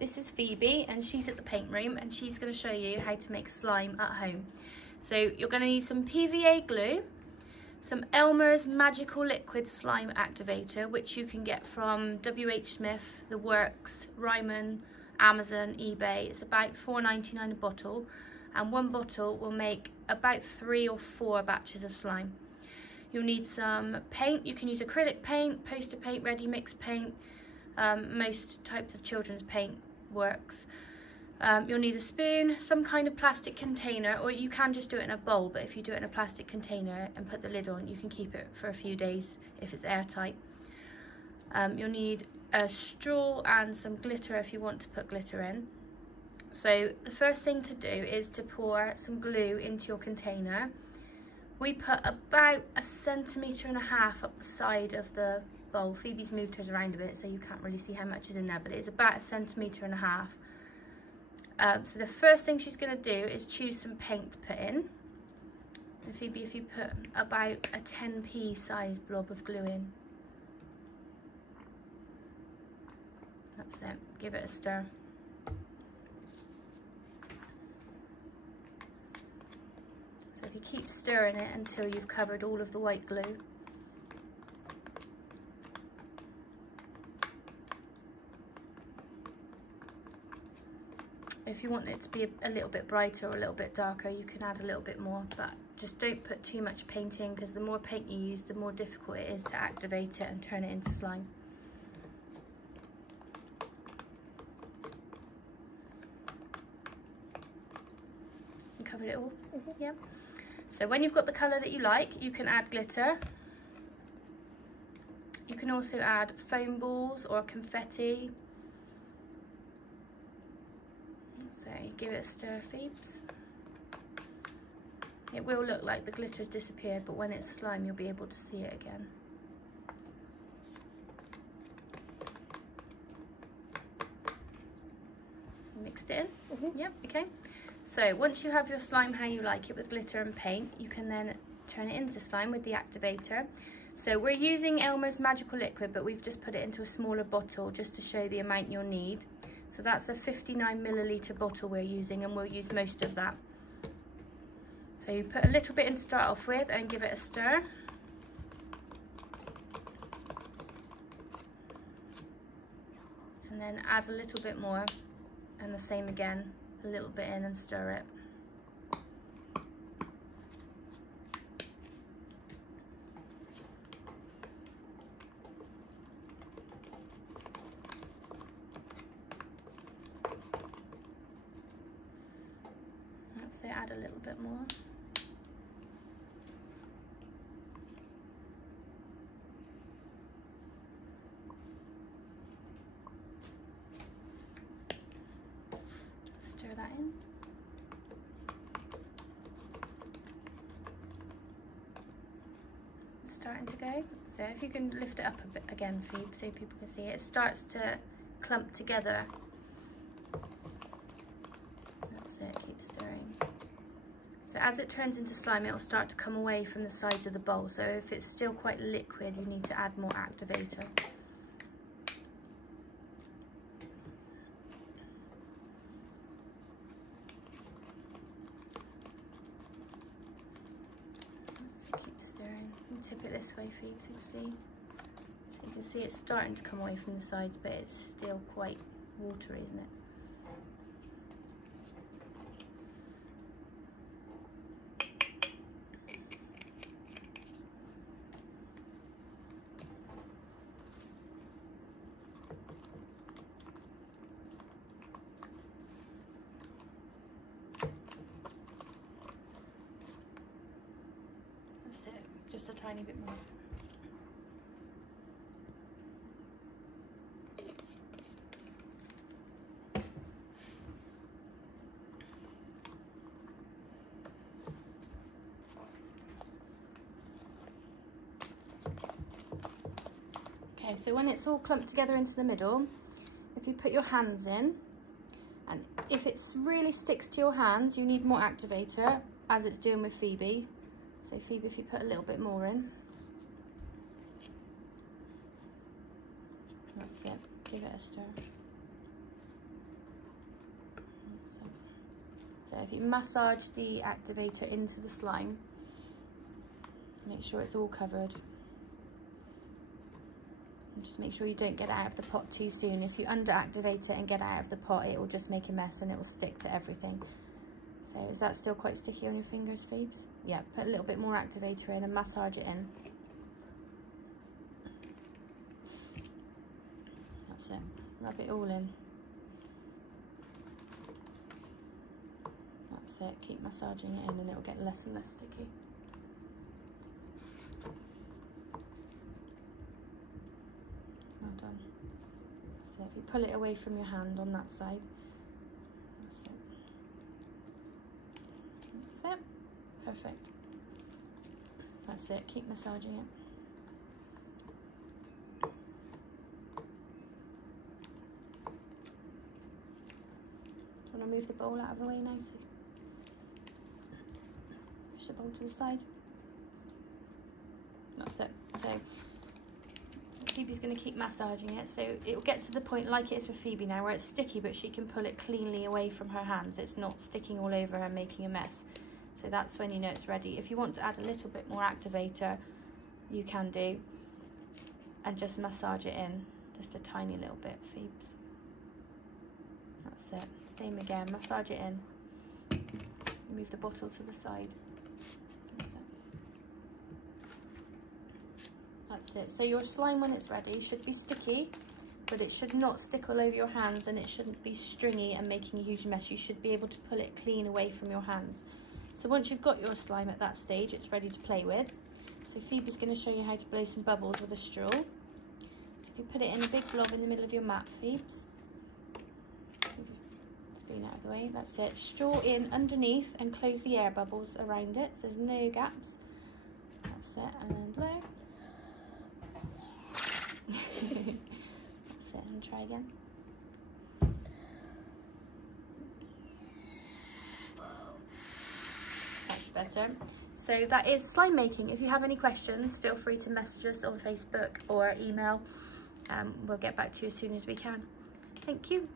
This is Phoebe and she's at the paint room and she's going to show you how to make slime at home. So you're going to need some PVA glue, some Elmer's Magical Liquid Slime Activator, which you can get from WH Smith, The Works, Ryman, Amazon, eBay. It's about $4.99 a bottle, and one bottle will make about 3 or 4 batches of slime. You'll need some paint. You can use acrylic paint, poster paint, ready mix paint. Most types of children's paint works. You'll need a spoon, some kind of plastic container, or you can just do it in a bowl, but if you do it in a plastic container and put the lid on, you can keep it for a few days if it's airtight. You'll need a straw and some glitter if you want to put glitter in. So the first thing to do is to pour some glue into your container. We put about 1.5 centimeters up the side of the bowl. Phoebe's moved hers around a bit, so you can't really see how much is in there, but it's about 1.5 centimeters. So the first thing she's going to do is choose some paint to put in. And Phoebe, if you put about a 10p size blob of glue in. That's it. Give it a stir. So if you keep stirring it until you've covered all of the white glue. If you want it to be a little bit brighter or a little bit darker, you can add a little bit more, but just don't put too much paint in, because the more paint you use, the more difficult it is to activate it and turn it into slime. You covered it all? Mm-hmm. Yeah. So when you've got the colour that you like, you can add glitter. You can also add foam balls or confetti. So give it a stir, Phoebes. It will look like the glitter's disappeared, but when it's slime, you'll be able to see it again. Mixed it in? Mm-hmm. Yep, okay. So once you have your slime how you like it with glitter and paint, you can then turn it into slime with the activator. So we're using Elmer's Magical Liquid, but we've just put it into a smaller bottle just to show the amount you'll need. So that's a 59 milliliter bottle we're using, and we'll use most of that. So you put a little bit in to start off with and give it a stir. And then add a little bit more, and the same again, a little bit in and stir it. So add a little bit more. Stir that in. It's starting to go. So if you can lift it up a bit again, Phoebe, so people can see it. It starts to clump together. That's it, keep stirring. So as it turns into slime, it will start to come away from the sides of the bowl. So if it's still quite liquid, you need to add more activator. So keep stirring. And tip it this way, Phoebe, so you can see. So you can see it's starting to come away from the sides, but it's still quite watery, isn't it? Just a tiny bit more. Okay, so when it's all clumped together into the middle, if you put your hands in, and if it really sticks to your hands, you need more activator, as it's doing with Phoebe. So Phoebe, if you put a little bit more in. That's it, give it a stir. So if you massage the activator into the slime, make sure it's all covered. And just make sure you don't get it out of the pot too soon. If you under-activate it and get it out of the pot, it will just make a mess and it will stick to everything. So is that still quite sticky on your fingers, Phoebes? Yeah, put a little bit more activator in and massage it in. That's it. Rub it all in. That's it. Keep massaging it in and it will get less and less sticky. Well done. So if you pull it away from your hand on that side, that's it. That's it. Perfect. That's it. Keep massaging it. Do you want to move the bowl out of the way now? So push the bowl to the side. That's it. So Phoebe's going to keep massaging it, so it will get to the point like it is for Phoebe now where it's sticky, but she can pull it cleanly away from her hands. It's not sticking all over her and making a mess. So that's when you know it's ready. If you want to add a little bit more activator, you can do, and just massage it in just a tiny little bit, Phoebes. That's it. Same again, massage it in. Move the bottle to the side. That's it. So your slime, when it's ready, should be sticky, but it should not stick all over your hands, and it shouldn't be stringy and making a huge mess. You should be able to pull it clean away from your hands. So once you've got your slime at that stage, it's ready to play with. So Phoebe's going to show you how to blow some bubbles with a straw. So if you put it in a big blob in the middle of your mat, Phoebes, spoon out of the way, that's it. Straw in underneath and close the air bubbles around it, so there's no gaps. That's it, and then blow. That's it, and try again. That's better. So that is slime making. If you have any questions, feel free to message us on Facebook or email. We'll get back to you as soon as we can. Thank you.